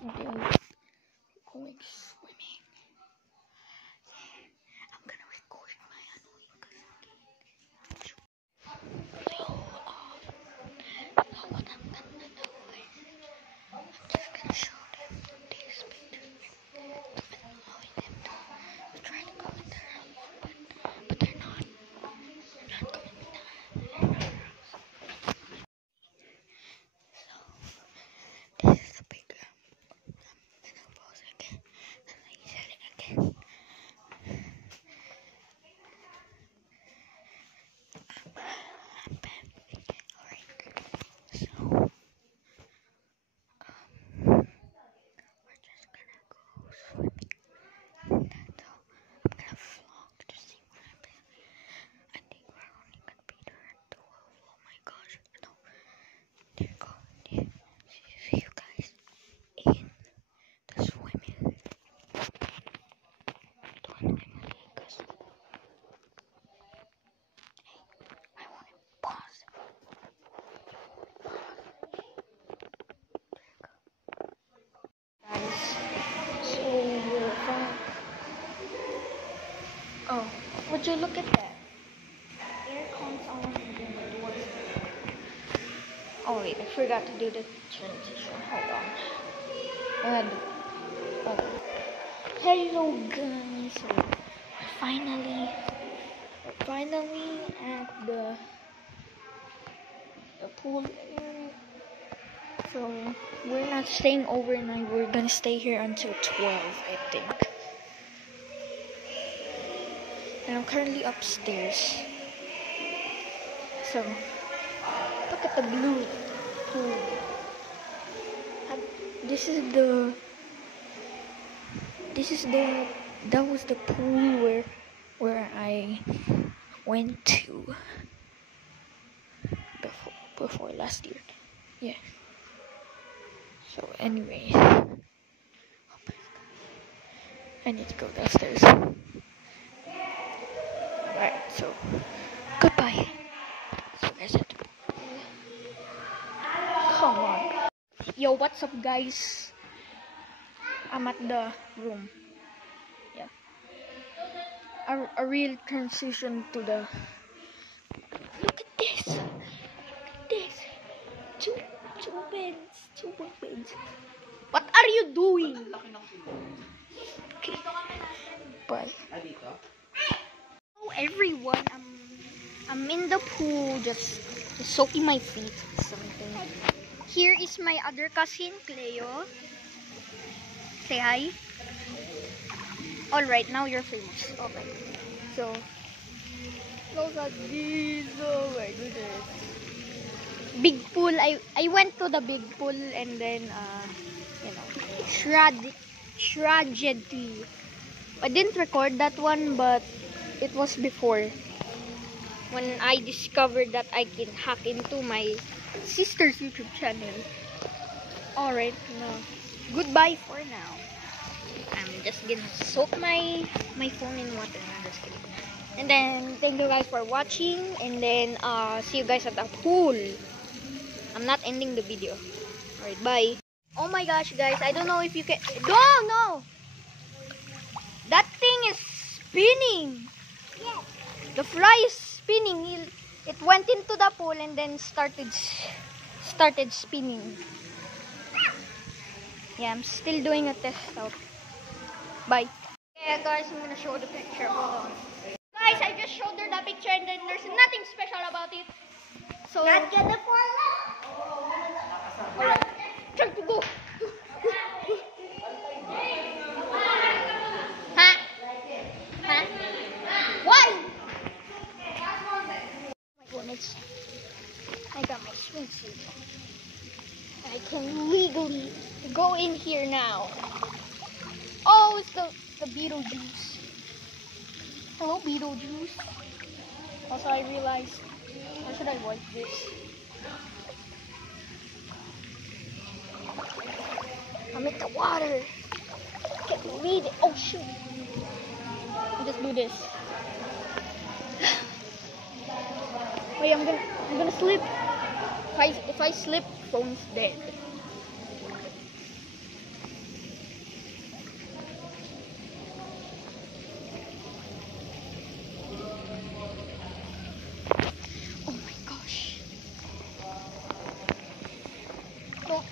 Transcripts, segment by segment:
video going swimming. I'm gonna record my so what I'm gonna do is I'm just gonna show them this picture to annoy them to try to comment their house, but they're not going to their house. So this is the picture. I'm gonna pause again and I said it again. I'm back. Alright. So we're just gonna go swimming. That's all. I'm gonna vlog to see what happens. I think we're only gonna be there at 12. Oh my gosh. No. There you go. Yeah. See you guys in the swimming. Don't annoy my legs. Hey, I want to pause. Guys, so we're fine. Oh, would you look at that? Air comes on and then the doors. Oh wait, I forgot to do the transition. Hold on. Hello guys. So we're finally at the pool area. So we're not staying overnight. We're gonna stay here until 12, I think. And I'm currently upstairs. So look at the blue pool. That was the pool where I went to before last year. Yeah. So anyways, I need to go downstairs. Alright, so goodbye. So guys at the pool. Come on. Yo, what's up guys? I'm at the room. Yeah. A real transition to the. Look at this. Two bunk beds. What are you doing? Okay. Bye. Hello everyone. I'm in the pool just soaking my feet. Something. Here is my other cousin, Cleo. Say hi. Alright, now you're famous. Okay. So, look at this. Oh my goodness. Big pool. I went to the big pool and then, tragedy. I didn't record that one, but it was before. When I discovered that I can hack into my sister's YouTube channel. Alright, no. Goodbye for now. I'm just gonna soak my phone in water. I'm just kidding. And then thank you guys for watching. And then see you guys at the pool. I'm not ending the video. Alright, bye. Oh my gosh, guys. I don't know if you can. No! That thing is spinning. Yes. The fly is spinning. It went into the pool and then started spinning. Yeah, I'm still doing a test out. Bye. Yeah, guys, I'm gonna show the picture. Hold on. Guys, I just showed her the picture and then there's nothing special about it. So not gonna fall off. Alright. Try to go. Huh? Why? Oh my goodness. I got my swimsuit. I can legally go in here now. Oh, it's the Beetlejuice. Hello, Beetlejuice. Also, I realized, how should I wipe this? I'm in the water. I can't believe it. Oh shoot. I'll just do this. Wait, I'm gonna slip. If I slip, phone's dead.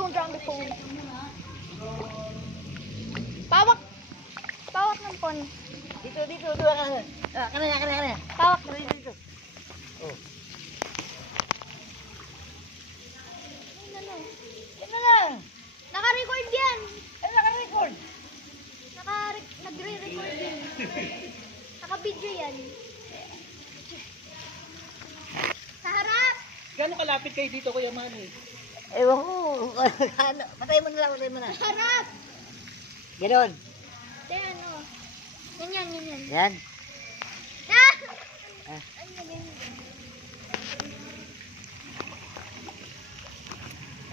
Don't drown the phone. Pawak. Pawak ng phone. Dito, kanan. Kanan. Pawak. Dito. Oh. Ano? Yan na lang. Naka-record yan. Ano naka-record? Nagre-record yan. Naka-video yan. Sa harap. Gano'ng kalapit kayo dito, Kuya Manny? Ewan ko. Ano? Patay mo na. Sa harap. Ganon. Ano? Ganyan. Yan. Ah! Ah. Ano yan?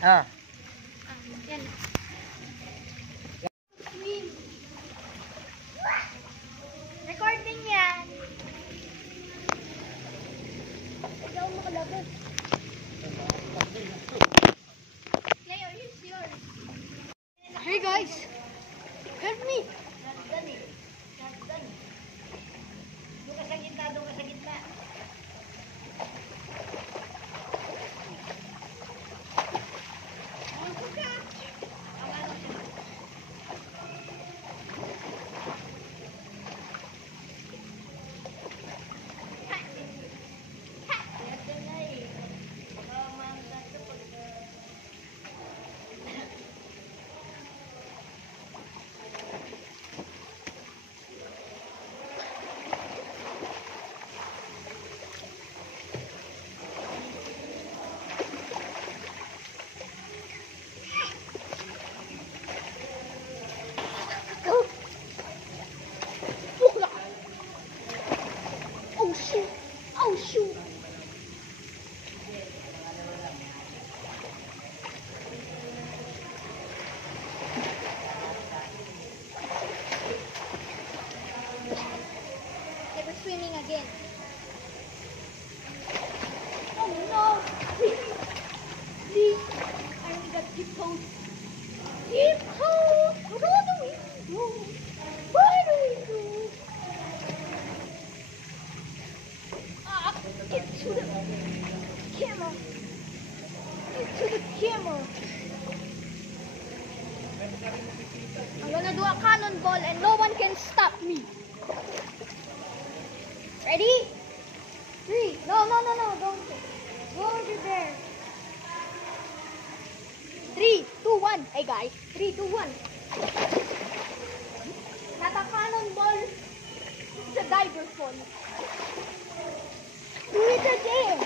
Ah. Yan. Recording yan. Ikaw makalabas. Layo, it's yours. Hey guys, help me. Doon ka sa gitna. Oh shoot. They were swimming again. Oh no! Please! I only got hip hose. Hip hose! What do we do? What do we do? Get to the camera. Get to the camera. I'm gonna do a cannonball and no one can stop me. Ready? 3. No, don't go over there. 3, 2, 1. Hey guys, 3, 2, 1. Not a cannonball. It's a diver fall. Do it again.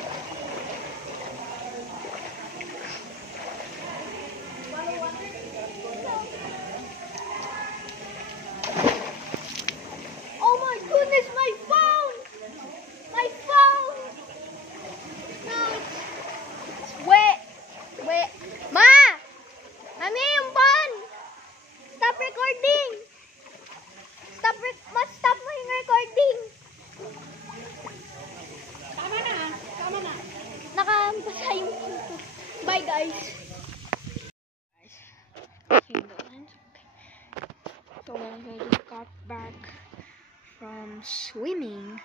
Oh my goodness, my phone! My phone! No, it's wet. Ma! Mami, yung phone! Stop recording! Stop mo yung recording! Tama na. Nakampasa yung phone ko. Bye guys. So when I just got back from swimming,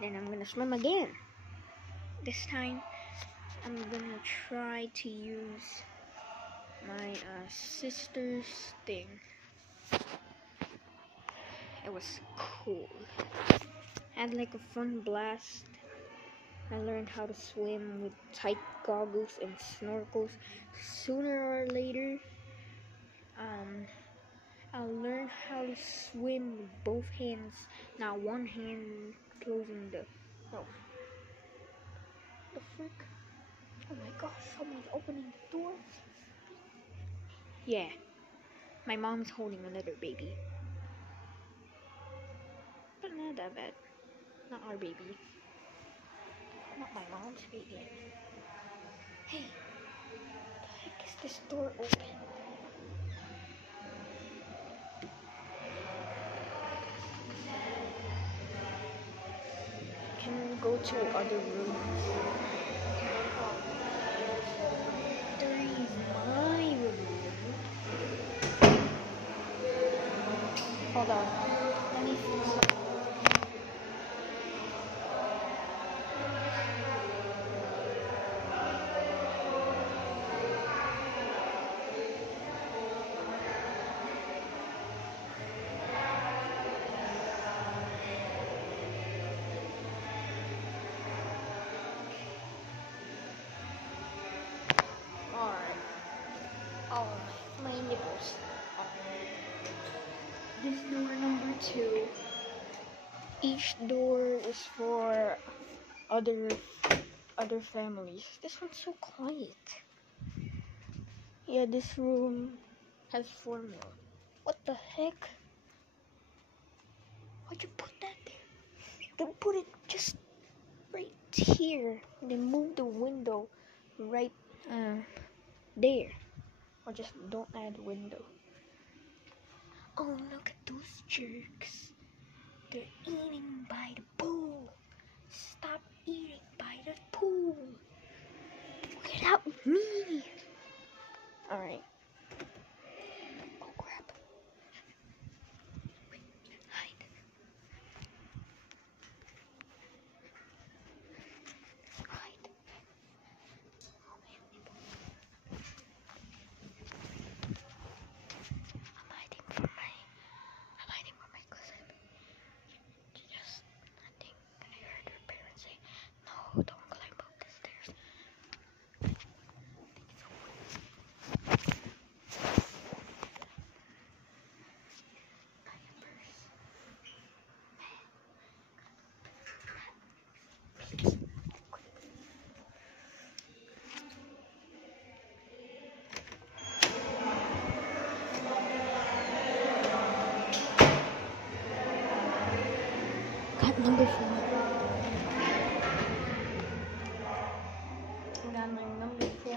then I'm gonna swim again. This time, I'm gonna try to use my sister's thing. It was cool. I had like a fun blast. I learned how to swim with tight goggles and snorkels. Sooner or later, I'll learn how to swim with both hands, not one hand closing the... No. The frick? Oh my gosh, someone's opening the door. Yeah. My mom's holding another baby. But not that bad. Not our baby. Not my mom's baby. Hey, the heck is this door open? Can we go to other rooms? There is my room. Hold on. Let me see. nipples. This door number 2. Each door is for other families. This one's so quiet. Yeah, this room has formula. What the heck? Why'd you put that there? Then put it just right here. Then move the window right there. Or just don't add window. Oh, look at those jerks. They're eating by the pool. Stop eating by the pool. Get out with me. Alright. Oh crap. Wait, hide. Hide. Oh, man. I'm hiding from my cousin. Just, I think I heard her parents say, no, don't climb up the stairs. Got number 4. And on my number 4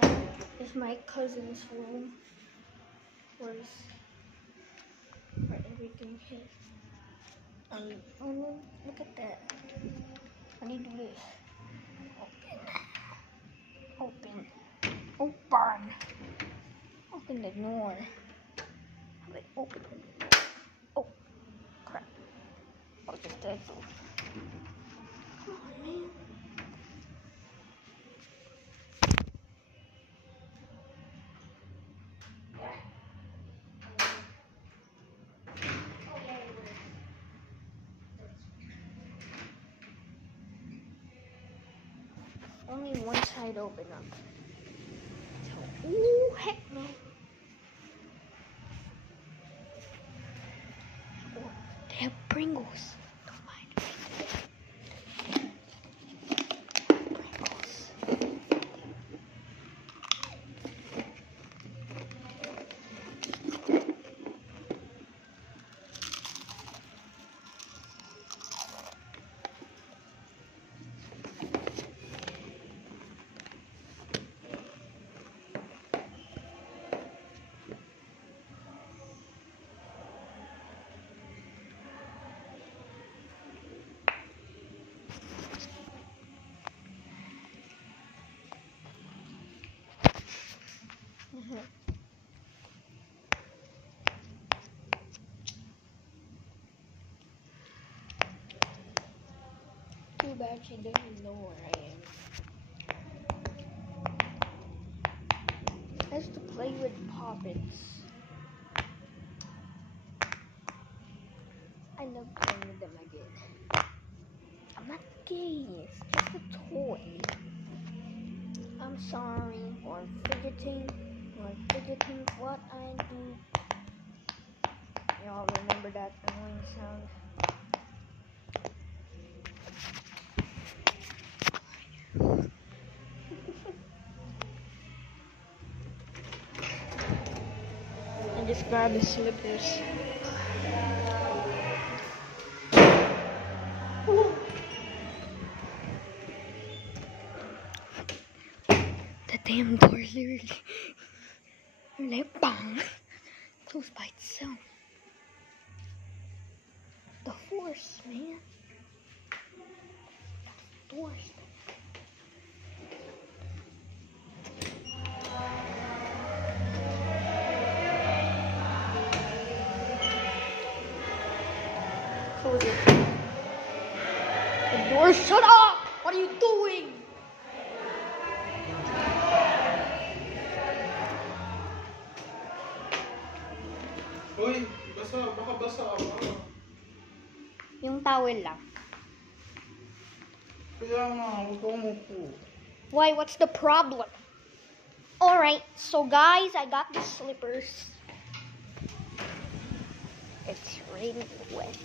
is my cousin's room. Where everything is. Oh no, look at that. How do you do this? Open. Open the door. Wait, open. Oh, crap. Oh, just that door. Come on, man. Only one side open up. So, ooh, heck no. Oh, they have Pringles. Don't mind. Pringles. Too bad she doesn't know where I am. Has to play with poppets. I love playing with them again. I'm not gay, it's just a toy. I'm sorry for fidgeting what I do. Y'all remember that annoying sound? I just grabbed the slippers. The damn door literally like bang, closed by itself. The force, man. Doors. Close it. The door, shut up! What are you doing? Uy, basa, baka basa ako. Yung towel lang. Kaya nga, huwag kang umupo. Why? What's the problem? Alright, so guys, I got the slippers. It's raining wet.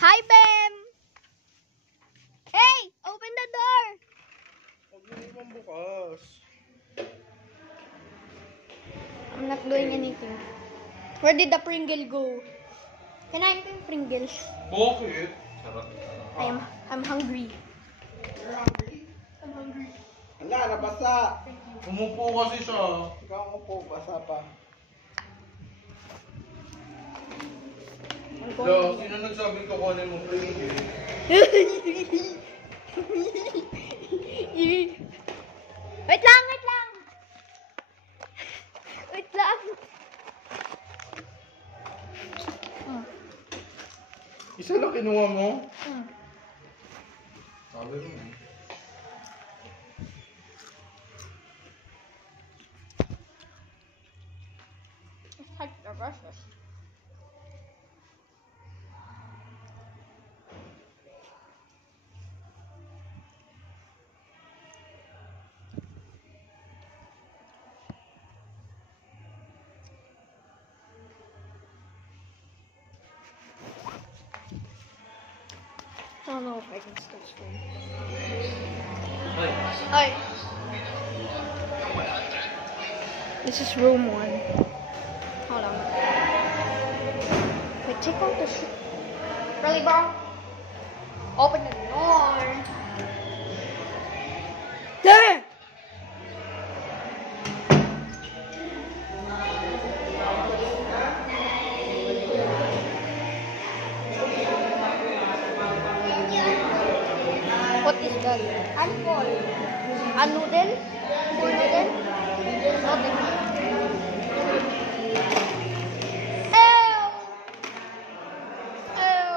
Hi, Bem! Hey! Open the door! Huwag mo naman bukas. I'm not doing anything. Where did the Pringle go? Kinain ko yung Pringles. Bakit? Sarap. I'm hungry. You're hungry? I'm hungry. Wala, nabasa. Umupo kasi siya. Ikaw mo po, basa pa. I'm Lo, going sino nagsabing kukunin mo pringil? Wait lang, wait lang! Wait lang! Isa lang kinuha mo? Hmm. Sabi mo. Let's take the breakfast. I don't know if I can still swim. Hi. This is room 1. Hold on. Wait, take out the Really, bro? Open the door. There! What is that? Alcohol. A noodle? Full noodle? Nothing. Ew! Ew!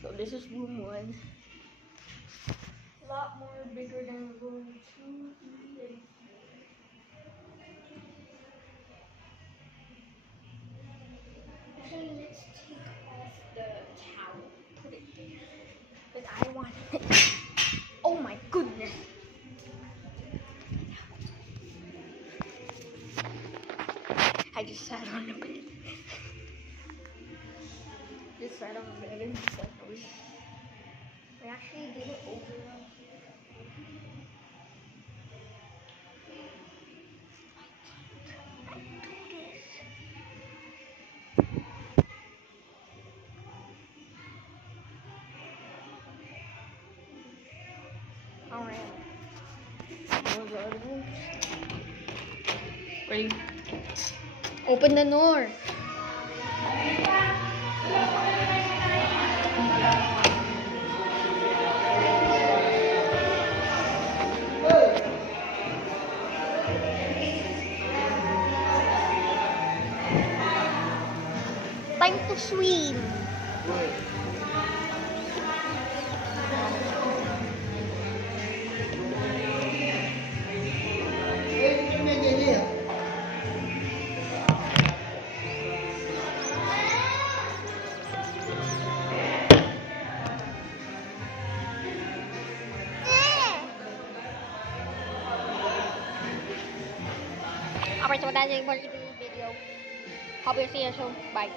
So this is room 1. A lot more bigger than room 2, 3, and 4. Actually, let's take off the towel. Put it there. Because I want it. Oh my goodness. I just sat on the bed. Just sat on the bed and just like, we actually did it over. Alright. Ready? Open the door. Time to swim. Alright, so that's it for the video. Hope you see you soon. Bye.